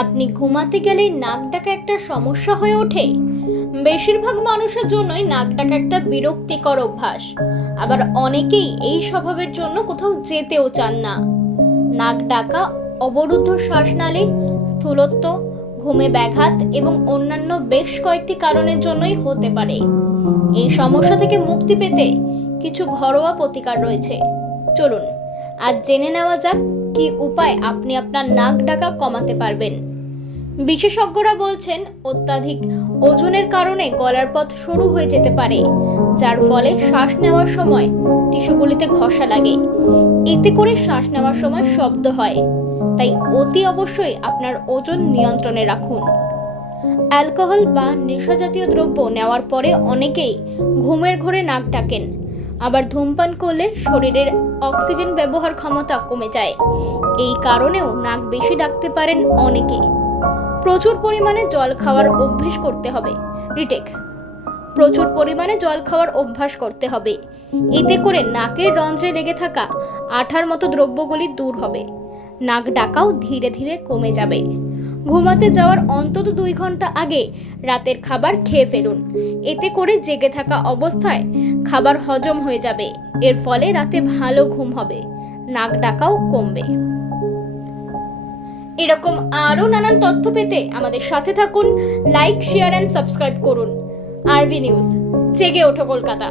আপনি ঘুমাতে গেলেই নাক ডাকা একটা সমস্যা হয়ে ওঠে। বেশিরভাগ মানুষের জন্যই নাক ডাকা একটা বিরক্তিকর অভ্যাস। আবার অনেকেই এই স্বভাবের জন্য কোথাও যেতেও চান না। নাক ডাকা অবরুদ্ধ শ্বাসনালী, স্থূলত্ব, ঘুমে ব্যাঘাত এবং অন্যান্য বেশ কয়েকটি কারণের জন্যই হতে পারে। এই সমস্যা থেকে মুক্তি পেতে কিছু ঘরোয়া প্রতিকার রয়েছে। চলুন আজ জেনে নেওয়া যাক কি উপায় আপনি আপনার নাক ডাকা কমাতে পারবেন। বিশেষজ্ঞরা বলছেন অত্যাধিক ওজনের কারণে গলার পথ সরু হয়ে যেতে পারে, যার ফলে শ্বাস নেওয়ার সময় টিস্যুগুলিতে ঘষা লাগে। এতে করে শ্বাস নেওয়ার সময় শব্দ হয়। তাই অতি অবশ্যই আপনার ওজন নিয়ন্ত্রণে রাখুন। অ্যালকোহল বা নেশা জাতীয় দ্রব্য নেওয়ার পরে অনেকেই ঘুমের ঘোরে নাক ডাকেন। আবার ধূমপান করলে শরীরের অক্সিজেন ব্যবহার ক্ষমতা কমে যায়। এই কারণেও নাক বেশি ডাকতে পারেন অনেকে। প্রচুর পরিমাণে জল খাওয়ার অভ্যাস করতে হবে। প্রচুর পরিমাণে জল খাওয়ার অভ্যাস করতে হবে। এতে করে নাকের রন্ধ্রে লেগে থাকা আঠার মতো দ্রব্যগুলি দূর হবে। নাক ডাকাও ধীরে ধীরে কমে যাবে। ঘুমাতে যাওয়ার অন্তত 2 ঘন্টা আগে রাতের খাবার খেয়ে ফেলুন। এতে করে জেগে থাকা অবস্থায় খাবার হজম হয়ে যাবে। এর ফলে রাতে ভালো ঘুম হবে, নাক ডাকাও কমবে। এরকম আরো নানান তথ্য পেতে আমাদের সাথে থাকুন। লাইক, শেয়ার এন্ড সাবস্ক্রাইব করুন। আরভি নিউজ, জেগে ওঠো কলকাতা।